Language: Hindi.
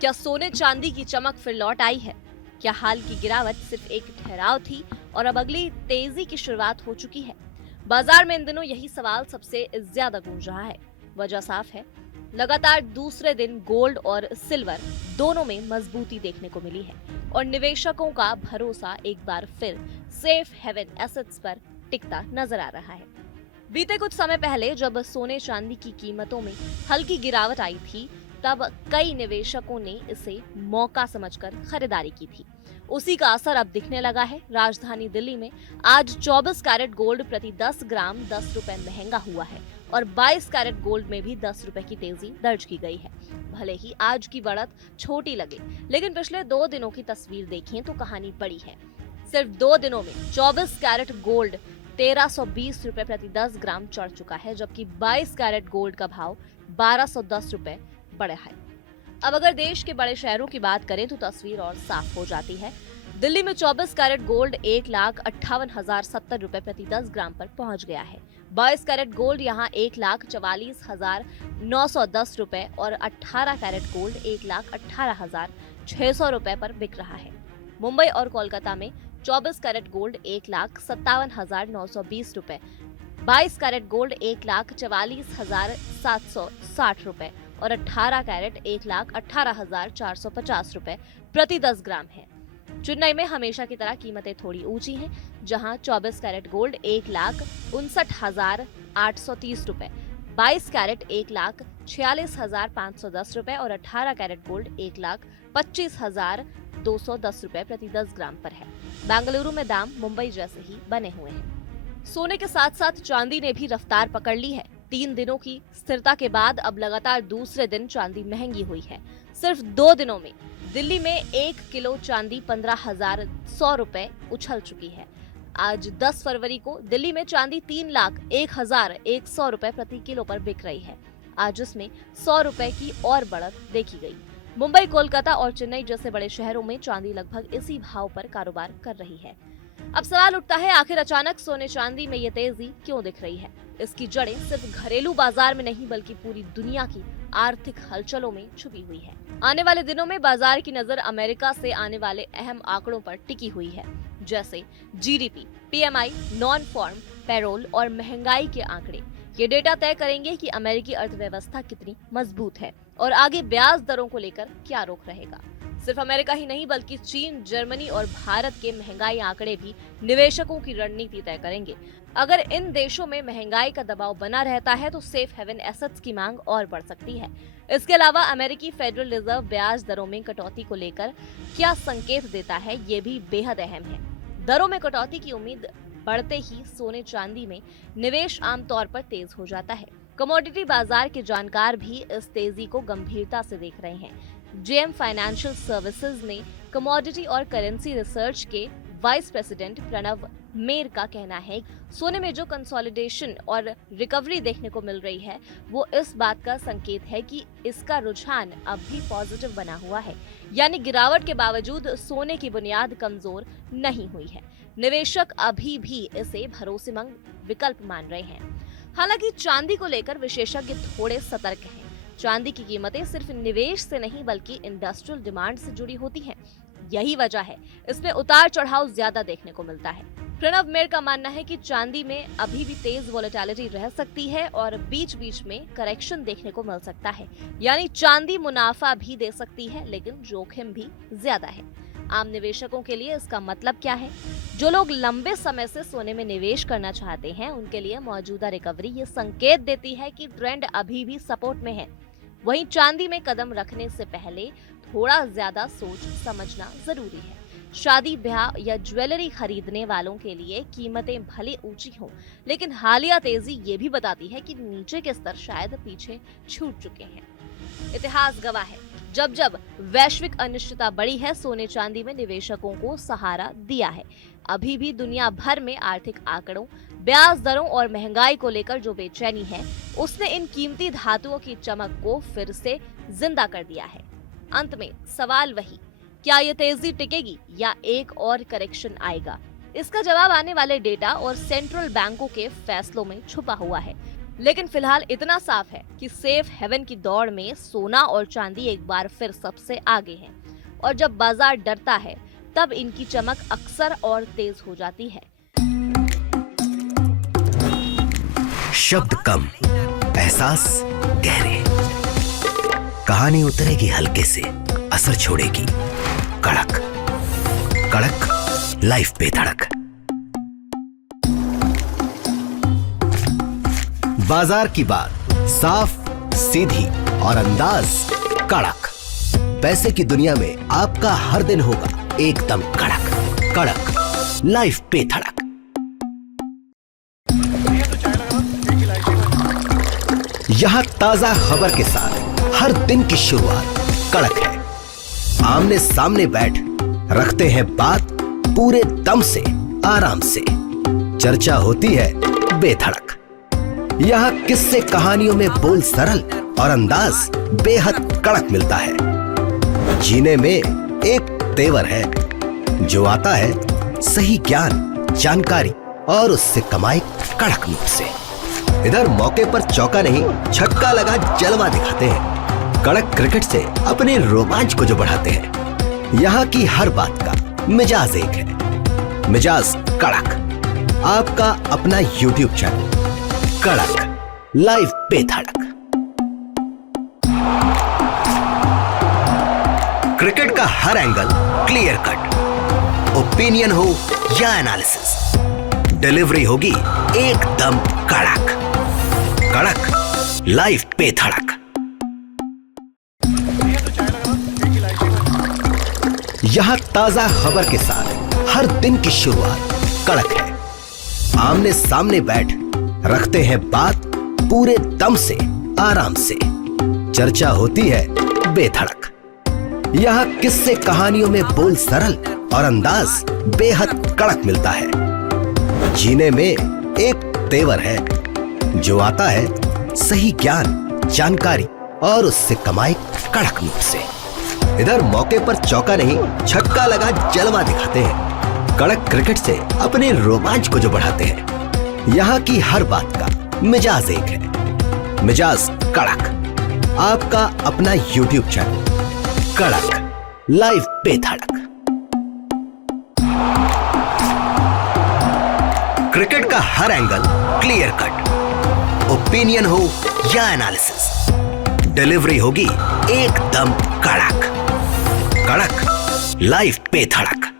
क्या सोने चांदी की चमक फिर लौट आई है? क्या हाल की गिरावट सिर्फ एक ठहराव थी और अब अगली तेजी की शुरुआत हो चुकी है? बाजार में इन दिनों यही सवाल सबसे ज्यादा गूंज रहा है। वजह साफ है, लगातार दूसरे दिन गोल्ड और सिल्वर दोनों में मजबूती देखने को मिली है और निवेशकों का भरोसा एक बार फिर सेफ हेवन एसेट्स पर टिकता नजर आ रहा है। बीते कुछ समय पहले जब सोने चांदी की कीमतों में हल्की गिरावट आई थी, तब कई निवेशकों ने इसे मौका समझकर खरीदारी की थी। उसी का असर अब दिखने लगा है। राजधानी दिल्ली में आज 24 कैरेट गोल्ड प्रति 10 ग्राम 10 रुपए महंगा हुआ है और 22 कैरेट गोल्ड में भी 10 रुपए की तेजी दर्ज की गई है। भले ही आज की बढ़त छोटी लगे, लेकिन पिछले 2 दिनों की तस्वीर देखें तो कहानी बड़ी है। सिर्फ 2 दिनों में 24 कैरेट गोल्ड 1320 रुपए प्रति 10 ग्राम चढ़ चुका है, जबकि 22 कैरेट गोल्ड का भाव 1210 रुपए बढ़ा है। अब अगर देश के बड़े शहरों की बात करें तो तस्वीर और साफ हो जाती है। दिल्ली में 24 कैरेट गोल्ड 1,58,070 रुपए प्रति 10 ग्राम पर पहुंच गया है। 22 कैरेट गोल्ड यहां 1,44,910 रुपए और 18 कैरेट गोल्ड 1,18,600 रुपए पर बिक रहा है। मुंबई और कोलकाता में 24 कैरेट गोल्ड 1,57,920 रुपए, 22 कैरेट गोल्ड 1,44,760 रुपए और 18 कैरेट 1,18,450 रुपए प्रति 10 ग्राम है। चेन्नई में हमेशा की तरह कीमतें थोड़ी ऊंची हैं, जहां 24 कैरेट गोल्ड 1,59,830 रुपए, 22 कैरेट 1,46,510 रुपए और 18 कैरेट गोल्ड 1,25,210 रुपए प्रति 10 ग्राम पर है। बेंगलुरु में दाम मुंबई जैसे ही बने हुए हैं। सोने के साथ साथ चांदी ने भी रफ्तार पकड़ ली है। 3 दिनों की स्थिरता के बाद अब लगातार दूसरे दिन चांदी महंगी हुई है। सिर्फ 2 दिनों में दिल्ली में 1 किलो चांदी 15,100 रुपए उछल चुकी है। आज 10 फरवरी को दिल्ली में चांदी 3,01,100 रुपए प्रति किलो पर बिक रही है। आज इसमें 100 रुपए की और बढ़त देखी गई। मुंबई, कोलकाता और चेन्नई जैसे बड़े शहरों में चांदी लगभग इसी भाव पर कारोबार कर रही है। अब सवाल उठता है, आखिर अचानक सोने चांदी में ये तेजी क्यों दिख रही है? इसकी जड़ें सिर्फ घरेलू बाजार में नहीं बल्कि पूरी दुनिया की आर्थिक हलचलों में छुपी हुई है। आने वाले दिनों में बाजार की नजर अमेरिका से आने वाले अहम आंकड़ों पर टिकी हुई है, जैसे GDP, PMI, non farm payroll और महंगाई के आंकड़े। ये डेटा तय करेंगे कि अमेरिकी अर्थव्यवस्था कितनी मजबूत है और आगे ब्याज दरों को लेकर क्या रुख रहेगा। सिर्फ अमेरिका ही नहीं बल्कि चीन, जर्मनी और भारत के महंगाई आंकड़े भी निवेशकों की रणनीति तय करेंगे। अगर इन देशों में महंगाई का दबाव बना रहता है तो सेफ हेवन एसेट्स की मांग और बढ़ सकती है। इसके अलावा अमेरिकी फेडरल रिजर्व ब्याज दरों में कटौती को लेकर क्या संकेत देता है, ये भी बेहद अहम है। दरों में कटौती की उम्मीद बढ़ते ही सोने चांदी में निवेश आमतौर पर तेज हो जाता है। कमोडिटी बाजार के जानकार भी इस तेजी को गंभीरता से देख रहे हैं। जेएम फाइनेंशियल सर्विसेज ने कमोडिटी और करेंसी रिसर्च के वाइस प्रेसिडेंट प्रणव मेर का कहना है, सोने में जो कंसोलिडेशन और रिकवरी देखने को मिल रही है वो इस बात का संकेत है कि इसका रुझान अब भी पॉजिटिव बना हुआ है, यानी गिरावट के बावजूद सोने की बुनियाद कमजोर नहीं हुई है। निवेशक अभी भी इसे भरोसेमंद विकल्प मान रहे हैं। हालांकि चांदी को लेकर विशेषज्ञ थोड़े सतर्क हैं। चांदी की कीमतें सिर्फ निवेश से नहीं बल्कि इंडस्ट्रियल डिमांड से जुड़ी होती हैं। यही वजह है इसमें उतार चढ़ाव ज्यादा देखने को मिलता है। प्रणव मेर का मानना है कि चांदी में अभी भी तेज वोलेटिलिटी रह सकती है और बीच बीच में करेक्शन देखने को मिल सकता है, यानी चांदी मुनाफा भी दे सकती है लेकिन जोखिम भी ज्यादा है। आम निवेशकों के लिए इसका मतलब क्या है? जो लोग लंबे समय से सोने में निवेश करना चाहते हैं उनके लिए मौजूदा रिकवरी ये संकेत देती है कि ट्रेंड अभी भी सपोर्ट में है। वहीं चांदी में कदम रखने से पहले थोड़ा ज्यादा सोच समझना जरूरी है। शादी, ब्याह या ज्वेलरी खरीदने वालों के लिए कीमतें भले ऊंची हों, लेकिन हालिया तेजी ये भी बताती है कि नीचे के स्तर शायद पीछे छूट चुके हैं। इतिहास गवाह है, जब जब वैश्विक अनिश्चितता बढ़ी है, सोने चांदी में निवेशकों को सहारा दिया है। अभी भी दुनिया भर में आर्थिक आंकड़ों, ब्याज दरों और महंगाई को लेकर जो बेचैनी है, उसने इन कीमती धातुओं की चमक को फिर से जिंदा कर दिया है। अंत में सवाल वही, क्या ये तेजी टिकेगी या एक और करेक्शन आएगा? इसका जवाब आने वाले डेटा और सेंट्रल बैंकों के फैसलों में छुपा हुआ है। लेकिन फिलहाल इतना साफ है कि सेफ हेवन की दौड़ में सोना और चांदी एक बार फिर सबसे आगे हैं और जब बाजार डरता है तब इनकी चमक अक्सर और तेज हो जाती है। शब्द कम, एहसास गहरे, कहानी उतरेगी हल्के से, असर छोड़ेगी कड़क कड़क, लाइफ पे धड़क। बाजार की बात साफ, सीधी और अंदाज कड़क। पैसे की दुनिया में आपका हर दिन होगा एकदम कड़क कड़क, लाइफ पे धड़क। यहां ताजा खबर के साथ हर दिन की शुरुआत कड़क है। आमने सामने बैठ रखते हैं बात पूरे दम से, आराम से, चर्चा होती है बेधड़क। यहाँ किस्से कहानियों में बोल सरल और अंदाज बेहद कड़क मिलता है। जीने में एक तेवर है जो आता है सही ज्ञान, जानकारी और उससे कमाई कड़क नोट से। इधर मौके पर चौका नहीं, छक्का लगा जलवा दिखाते हैं। कड़क क्रिकेट से अपने रोमांच को जो बढ़ाते हैं। यहाँ की हर बात का मिजाज एक है, मिजाज कड़क। आपका अपना YouTube चैनल कड़क, लाइव पे धड़क। क्रिकेट का हर एंगल क्लियर कट, ओपिनियन हो या एनालिसिस, डिलीवरी होगी एकदम कड़क कड़क, लाइव पे धड़क। यहां ताजा खबर के साथ हर दिन की शुरुआत कड़क है। आमने सामने बैठ रखते हैं बात पूरे दम से, आराम से, चर्चा होती है बेधड़क। यहाँ किस्से कहानियों में बोल सरल और अंदाज बेहद कड़क मिलता है। जीने में एक तेवर है जो आता है सही ज्ञान, जानकारी और उससे कमाई कड़क नोट से। इधर मौके पर चौका नहीं, छक्का लगा जलवा दिखाते हैं। कड़क क्रिकेट से अपने रोमांच को जो बढ़ाते हैं। यहाँ की हर बात का मिजाज एक है, मिजाज कड़क। आपका अपना YouTube चैनल कड़क, लाइव पे धड़क। क्रिकेट का हर एंगल क्लियर कट, ओपिनियन हो या एनालिसिस, डिलीवरी होगी एकदम कड़क कड़क, लाइव पे धड़क।